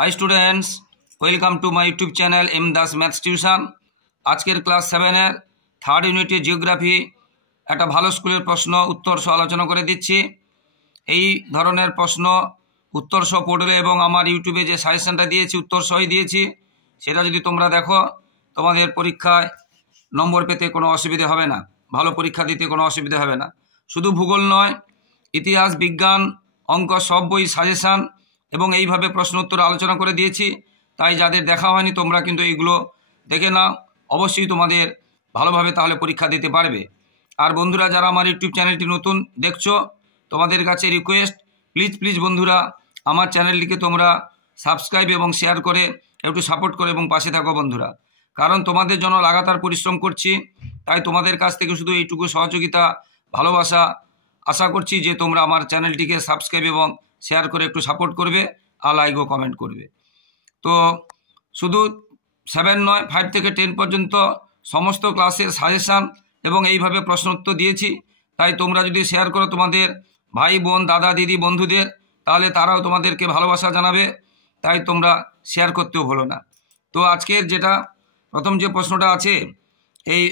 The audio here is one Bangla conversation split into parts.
High students welcome to my YouTube channel M Das maths tuition. আজকের ক্লাস 7-এর থার্ড ইউনিটে জিওগ্রাফি একটা ভালো স্কুলের প্রশ্ন উত্তর সহ আলোচনা করে দিচ্ছি। এই ধরনের প্রশ্ন উত্তর সহ পড়লে এবং আমার ইউটিউবে যে সাজেশনটা দিয়েছি উত্তর সহই দিয়েছি, সেটা যদি তোমরা দেখো তোমাদের পরীক্ষায় নম্বর পেতে কোনো অসুবিধা হবে না, ভালো পরীক্ষা দিতে কোনো অসুবিধা হবে না। শুধু ভূগোল নয়, ইতিহাস, বিজ্ঞান, অঙ্ক সব বই সাজেশান এবং এইভাবে প্রশ্ন উত্তর আলোচনা করে দিয়েছি। তাই যাদের দেখা হয়নি তোমরা কিন্তু এইগুলো দেখে নাও, অবশ্যই তোমাদের ভালোভাবে তাহলে পরীক্ষা দিতে পারবে। আর বন্ধুরা যারা আমার ইউটিউব চ্যানেলটি নতুন দেখছো, তোমাদের কাছে রিকোয়েস্ট, প্লিজ বন্ধুরা আমার চ্যানেলটিকে তোমরা সাবস্ক্রাইব এবং শেয়ার করে একটু সাপোর্ট করে এবং পাশে থাকো বন্ধুরা, কারণ তোমাদের জন্য লাগাতার পরিশ্রম করছি। তাই তোমাদের কাছ থেকে শুধু এইটুকু সহযোগিতা, ভালোবাসা আশা করছি যে তোমরা আমার চ্যানেলটিকে সাবস্ক্রাইব এবং শেয়ার করে একটু সাপোর্ট করবে আর লাইক ও কমেন্ট করবে। তো শুধু 7 নয়, 5 থেকে 10 পর্যন্ত সমস্ত ক্লাসের সাজেশান এবং এইভাবে প্রশ্ন উত্তর দিয়েছি। তাই তোমরা যদি শেয়ার করো তোমাদের ভাই বোন, দাদা দিদি, বন্ধুদের, তাহলে তারাও তোমাদেরকে ভালোবাসা জানাবে। তাই তোমরা শেয়ার করতেও ভুলো না। তো আজকের যেটা প্রথম যে প্রশ্নটা আছে, এই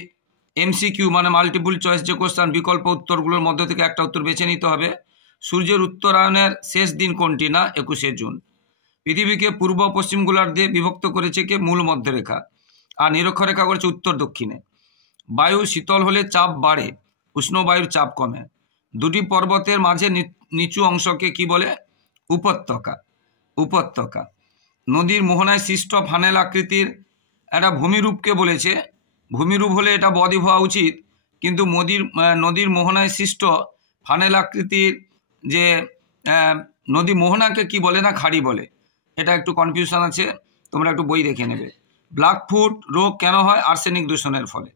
MCQ মানে মাল্টিপল চয়েস যে কোশ্চেন, বিকল্প উত্তরগুলোর মধ্যে থেকে একটা উত্তর বেছে নিতে হবে। সূর্যের উত্তরায়ণের শেষ দিন কোনটি? না 21শে জুন। পৃথিবীকে পূর্ব পশ্চিম গোলার্ধে বিভক্ত করেছে কে? মূল মধ্যরেখা। আর নিরক্ষরেখা করেছে উত্তর দক্ষিণে। বায়ু শীতল হলে চাপ বাড়ে, উষ্ণ বায়ুর চাপ কমে। দুটি পর্বতের মাঝে নিচু অংশকে কি বলে? উপত্যকা। নদীর মোহনায় সৃষ্ট ফানেল আকৃতির একটা ভূমিরূপকে বলেছে। ভূমিরূপ হলে এটা বদ্বীপ হওয়া উচিত, কিন্তু নদীর মোহনায় সৃষ্ট ফানেল আকৃতির যে নদী মোহনাকে কি বলে? না খাড়ি বলে। এটা একটু কনফিউশন আছে, তোমরা একটু বই দেখে নেবে। ব্ল্যাকফুট রোগ কেন হয়? আর্সেনিক দূষণের ফলে।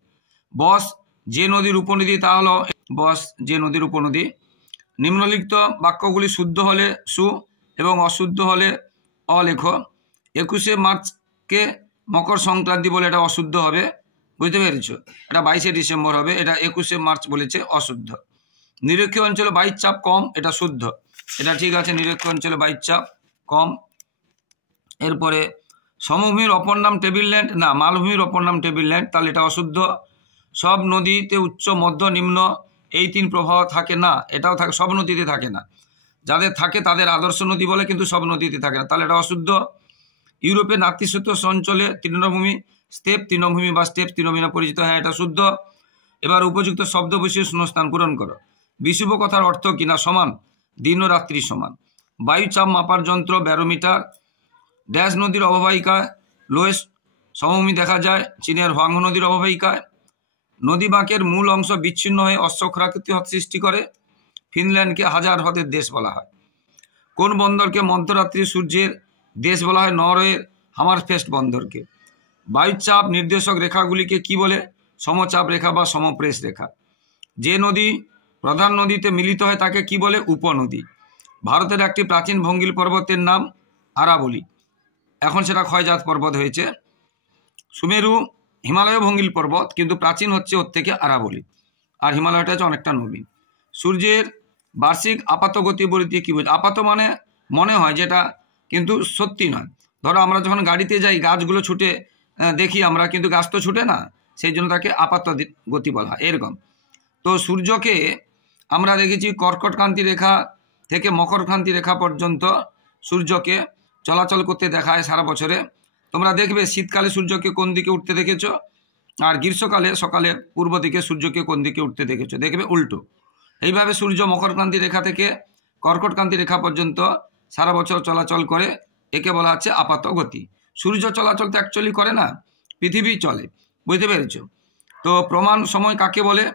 বস যে নদীর উপনদী তা হলো বস যে নদীর উপনদী। নিম্নলিখিত বাক্যগুলি শুদ্ধ হলে সু এবং অশুদ্ধ হলে অলেখ। 21শে মার্চকে মকর সংক্রান্তি বলে এটা অশুদ্ধ হবে, বুঝতে পেরেছ? এটা 22শে ডিসেম্বর হবে, এটা 21শে মার্চ বলেছে অশুদ্ধ। নিরক্ষীয় অঞ্চলে বায়ুর চাপ কম, এটা শুদ্ধ, এটা ঠিক আছে। নিরক্ষীয় অঞ্চলে বায়ুর চাপ কম। এরপরে সমভূমির অপর নাম টেবিল ল্যান্ড, না মালভূমির অপর নাম টেবিল ল্যান্ড, তাহলে এটা অশুদ্ধ। সব নদীতে উচ্চ, মধ্য, নিম্ন এই 3 প্রবাহ থাকে না, এটাও থাকে, সব নদীতে থাকে না। যাদের থাকে তাদের আদর্শ নদী বলে, কিন্তু সব নদীতে থাকে না, তাহলে এটা অশুদ্ধ। ইউরোপে নাতিশীতোষ্ণ অঞ্চলে তৃণভূমি স্টেপ তৃণভূমি বা স্টেপ তৃণভূমি পরিচিত, হ্যাঁ এটা শুদ্ধ। এবার উপযুক্ত শব্দ বসিয়ে শূন্যস্থান পূরণ করো। বিষুব কথার অর্থ কিনা? সমান, দিন ও রাত্রি সমান। বায়ুচাপ মাপার যন্ত্র ব্যারোমিটার। ড্যাশ নদীর অববাহিকায় লোয়েস্ট সমভূমি দেখা যায়? চীনের হোয়াংহো নদীর অববাহিকায়। নদী বাঁকের মূল অংশ বিচ্ছিন্ন হয়ে অশ্বক্ষরাকৃতি হ্রদ সৃষ্টি করে। ফিনল্যান্ডকে হাজার হ্রদের দেশ বলা হয়। কোন বন্দরকে মধ্যরাত্রি সূর্যের দেশ বলা হয়? নরওয়ের হামারফেস্ট বন্দরকে। বায়ুচাপ নির্দেশক রেখাগুলিকে কি বলে? সমচাপ রেখা বা সমপ্রেস রেখা। যে নদী প্রধান নদীতে মিলিত হয় তাকে কি বলে? উপনদী। ভারতের একটি প্রাচীন ভঙ্গিল পর্বতের নাম আরাবলি, এখন সেটা ক্ষয়জাত পর্বত হয়েছে। সুমেরু হিমালয় ভঙ্গিল পর্বত, কিন্তু প্রাচীন হচ্ছে ওর থেকে আরাবলি, আর হিমালয়টা হচ্ছে অনেকটা নবীন। সূর্যের বার্ষিক আপাত গতি বলতে কি বোঝে? আপাত মানে মনে হয় যেটা, কিন্তু সত্যি নয়। ধরো আমরা যখন গাড়িতে যাই, গাছগুলো ছুটে দেখি আমরা, কিন্তু গাছ তো ছুটে না, সেই জন্য তাকে আপাত গতি বলা হয়, এরকম। তো সূর্যকে আমরা দেখেছি কর্কটক্রান্তি রেখা থেকে মকরক্রান্তি রেখা পর্যন্ত সূর্যকে চলাচল করতে দেখা হয় সারা বছরে। তোমরা দেখবে শীতকালে সূর্যকে কোন দিকে উঠতে দেখেছো, আর গ্রীষ্মকালে সকালে পূর্ব দিকে সূর্যকে কোন দিকে উঠতে দেখেছো, দেখবে উল্টো। এইভাবে সূর্য মকরক্রান্তি রেখা থেকে কর্কটক্রান্তি রেখা পর্যন্ত সারা বছর চলাচল করে, একে বলা হচ্ছে আপাত গতি। সূর্য চলাচল তো অ্যাকচুয়ালি করে না, পৃথিবী চলে, বুঝতে পেরেছ? তো প্রমাণ সময় কাকে বলে?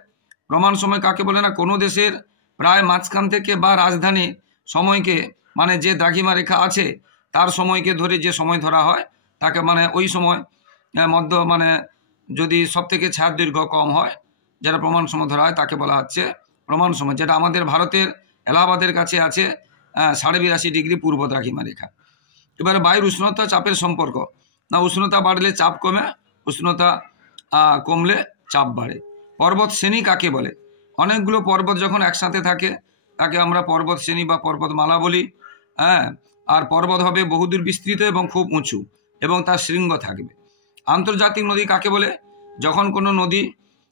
প্রমাণ সময় কাকে বলে? না কোনো দেশের প্রায় মাঝখান থেকে বা রাজধানী সময়কে, মানে যে দ্রাঘিমা রেখা আছে তার সময়কে ধরে যে সময় ধরা হয় তাকে, মানে ওই সময় মধ্য, মানে যদি সব থেকে ছায়ার দৈর্ঘ্য কম হয়, যেটা প্রমাণ সময় ধরা হয় তাকে বলা হচ্ছে প্রমাণ সময়। যেটা আমাদের ভারতের এলাহাবাদের কাছে আছে 82.5 ডিগ্রি পূর্ব দ্রাঘিমা রেখা। এবারে বায়ুর উষ্ণতা চাপের সম্পর্ক, না উষ্ণতা বাড়লে চাপ কমে, উষ্ণতা কমলে চাপ বাড়ে। পর্বত শ্রেণী কাকে বলে? অনেকগুলো পর্বত যখন একসাথে থাকে তাকে আমরা পর্বত শ্রেণী বা পর্বতমালা বলি। হ্যাঁ, আর পর্বত হবে বহুদূর বিস্তৃত এবং খুব উঁচু এবং তার শৃঙ্গ থাকবে। আন্তর্জাতিক নদী কাকে বলে? যখন কোনো নদী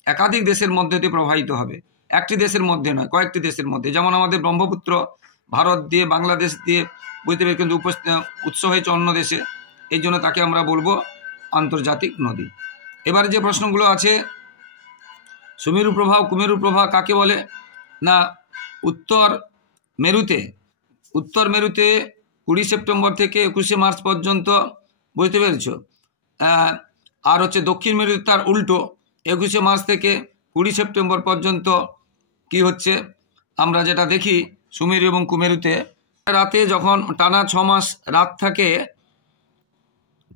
একাধিক দেশের মধ্যে দিয়ে প্রবাহিত হবে, একটি দেশের মধ্যে নয়, কয়েকটি দেশের মধ্যে। যেমন আমাদের ব্রহ্মপুত্র ভারত দিয়ে বাংলাদেশ দিয়ে বুঝতে পারি, কিন্তু উৎস হয়েছে অন্য দেশে, এই জন্য তাকে আমরা বলবো আন্তর্জাতিক নদী। এবার যে প্রশ্নগুলো আছে, সুমেরু প্রবাহ কুমেরু প্রবাহ কাকে বলে? না, উত্তর মেরুতে 20 সেপ্টেম্বর থেকে 21 মার্চ পর্যন্ত, বুঝতে পেরেছ। আর হচ্ছে দক্ষিণ মেরুতে তার উল্টো, 21 মার্চ থেকে 20 সেপ্টেম্বর পর্যন্ত কি হচ্ছে আমরা যেটা দেখি সুমেরু এবং কুমেরুতে, রাতে যখন টানা 6 মাস রাত থাকে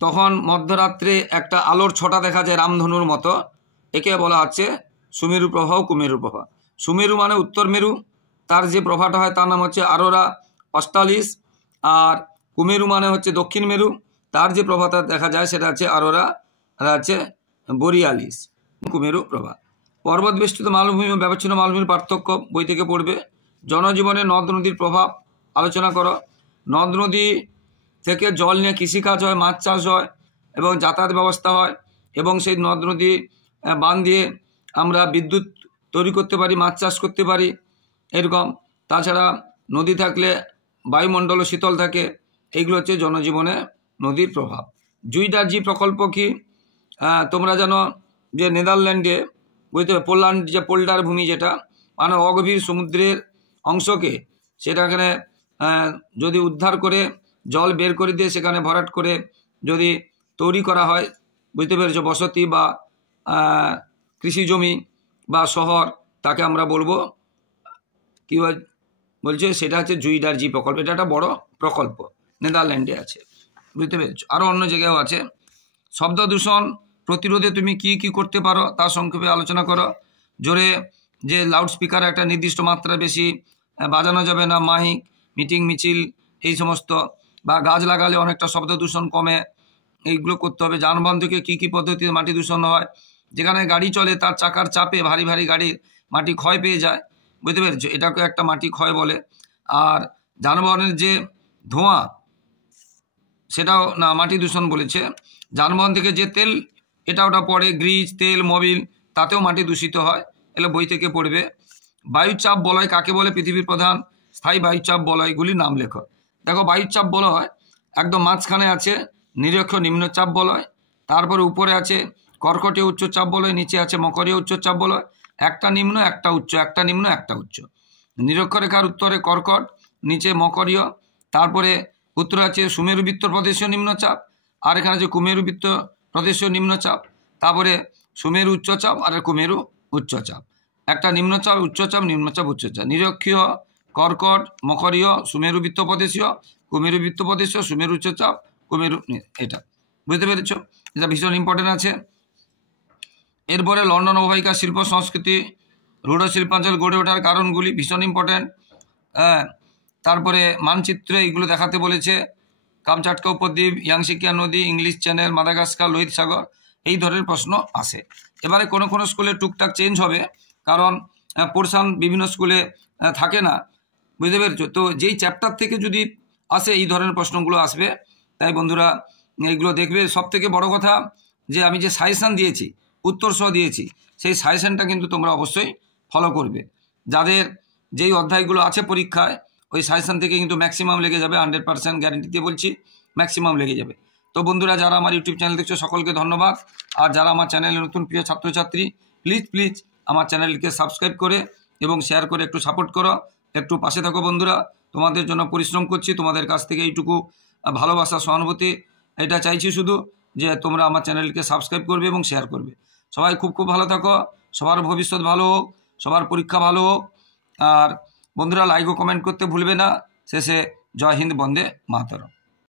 তখন মধ্যরাত্রে একটা আলোর ছটা দেখা যায় রামধনুর মতো, একে বলা হচ্ছে সুমেরু প্রবাহ কুমেরু প্রবাহ। সুমেরু মানে উত্তর মেরু, তার যে প্রভাটা হয় তার নাম হচ্ছে আরোরা অস্টালিস, আর কুমেরু মানে হচ্ছে দক্ষিণ মেরু, তার যে প্রভাটা দেখা যায় সেটা হচ্ছে আরোরা হচ্ছে বোরিয়ালিস। কুমেরু প্রভা। পর্বত বেষ্টিত মালভূমি ও ব্যবচ্ছিন্ন মালভূমির পার্থক্য বই থেকে পড়বে। জনজীবনে নদ নদীর প্রভাব আলোচনা করো। নদ নদী থেকে জল নিয়ে কৃষিকাজ হয়, মাছ চাষ হয় এবং যাতায়াত ব্যবস্থা হয়, এবং সেই নদ নদী বাঁধ দিয়ে আমরা বিদ্যুৎ তৈরি করতে পারি, মাছ চাষ করতে পারি এরকম। তাছাড়া নদী থাকলে বায়ুমণ্ডলও শীতল থাকে। এইগুলো হচ্ছে জনজীবনে নদীর প্রভাব। জুইডার্জি প্রকল্প কি? তোমরা জানো যে নেদারল্যান্ডে, বুঝতে হবে, পোল্যান্ড যে পোল্ডার ভূমি, যেটা মানে অগভীর সমুদ্রের অংশকে সেটাখানে যদি উদ্ধার করে জল বের করে দিয়ে সেখানে ভরাট করে যদি তৈরি করা হয়, বুঝতে পেরেছো, বসতি বা কৃষি জমি বা শহর, তাকে আমরা বলবো কি বলছে, সেটা হচ্ছে জুইডার্জি প্রকল্প। এটা একটা বড় প্রকল্প, নেদারল্যান্ডে আছে, বুঝতে পেরেছো। আরও অন্য জায়গায়ও আছে। শব্দ দূষণ প্রতিরোধে তুমি কি কি করতে পারো তার সংক্ষেপে আলোচনা করো। জোরে যে লাউডস্পিকার একটা নির্দিষ্ট মাত্রা বেশি বাজানো যাবে না, মাইক, মিটিং, মিছিল, এই সমস্ত, বা গাছ লাগালে অনেকটা শব্দ দূষণ কমে, এইগুলো করতে হবে। যানবাহন থেকে কী কী পদ্ধতিতে মাটি দূষণ হয়? যেখানে গাড়ি চলে তার চাকার চাপে ভারী ভারী গাড়ির মাটি ক্ষয় পেয়ে যায়, বুঝতে পেরেছো, এটাকে একটা মাটি ক্ষয় বলে। আর যানবাহনের যে ধোঁয়া, সেটাও না মাটি দূষণ বলেছে। যানবাহন থেকে যে তেল ওটা পড়ে, গ্রিজ, তেল, মোবিল, তাতেও মাটি দূষিত হয়, এগুলো বই থেকে পড়বে। বায়ুচাপ বলয় কাকে বলে? পৃথিবীর প্রধান স্থায়ী বায়ুচাপ বলয়গুলির নাম লেখো। দেখো, বায়ুচাপ বলয় একদম মাঝখানে আছে নিরক্ষ নিম্নচাপ বলয়, তারপরে উপরে আছে কর্কটীয় উচ্চচাপ বলয়, নিচে আছে মকরীয় উচ্চচাপ বলয়, একটা নিম্ন একটা উচ্চ, একটা নিম্ন একটা উচ্চ। নিরক্ষরেখার উত্তরে কর্কট, নিচে মকরীয়, তারপরে উত্তরে আছে সুমেরুবৃত্ত প্রদেশীয় নিম্নচাপ, আর এখানে আছে কুমেরুবৃত্ত প্রদেশীয় নিম্নচাপ, তারপরে সুমেরু উচ্চচাপ আর কুমেরু উচ্চচাপ। একটা নিম্নচাপ, উচ্চচাপ, নিম্নচাপ, উচ্চচাপ। নিরক্ষীয়, কর্কট, মকরীয়, সুমেরুবৃত্ত প্রদেশীয়, কুমেরুবৃত্ত প্রদেশীয়, সুমেরু উচ্চচাপ, কুমেরু, এটা বুঝতে পেরেছ? এটা ভীষণ ইম্পর্টেন্ট আছে। এরপরে লন্ডন অববাহিকা শিল্প সংস্কৃতি, রূঢ় শিল্পাঞ্চল গড়ে ওঠার কারণগুলি, ভীষণ ইম্পর্টেন্ট। তারপরে মানচিত্রে এইগুলো দেখাতে বলেছে। কামচাটকা উপদ্বীপ, ইয়াংশিকিয়া নদী, ইংলিশ চ্যানেল, মাদাগাস্কার, লোহিত সাগর, এই ধরনের প্রশ্ন আসে। এবারে কোনো কোনো স্কুলে টুকটাক চেঞ্জ হবে, কারণ পোর্শন বিভিন্ন স্কুলে থাকে না, বুঝতে পেরেছো। তো যেই চ্যাপ্টার থেকে যদি আসে এই ধরনের প্রশ্নগুলো আসবে, তাই বন্ধুরা এইগুলো দেখবে। সব থেকে বড় কথা যে আমি যে সাজেশান দিয়েছি, উত্তর সহ দিয়েছি, সেই সাজেশানটা কিন্তু তোমরা অবশ্যই ফলো করবে। যাদের যেই অধ্যায়গুলো আছে পরীক্ষায়, ওই সাজেশান থেকে কিন্তু ম্যাক্সিমাম লেগে যাবে, 100% গ্যারেন্টি দিয়ে বলছি, ম্যাক্সিমাম লেগে যাবে। তো বন্ধুরা, যারা আমার ইউটিউব চ্যানেল দেখছো সকলকে ধন্যবাদ। আর যারা আমার চ্যানেলে নতুন প্রিয় ছাত্রছাত্রী, প্লিজ আমার চ্যানেলকে সাবস্ক্রাইব করে এবং শেয়ার করে একটু সাপোর্ট করো, একটু পাশে থাকো বন্ধুরা। তোমাদের জন্য পরিশ্রম করছি, তোমাদের কাছ থেকে এইটুকু ভালোবাসা, সহানুভূতি এটা চাইছি শুধু, যে তোমরা আমার চ্যানেলকে সাবস্ক্রাইব করবে এবং শেয়ার করবে। সবাই খুব ভালো থাকো, সবার ভবিষ্যৎ ভালো হোক, সবার পরীক্ষা ভালো হোক। আর বন্ধুরা, লাইক ও কমেন্ট করতে ভুলবে না। শেষে জয় হিন্দ, বন্দে মাতরম।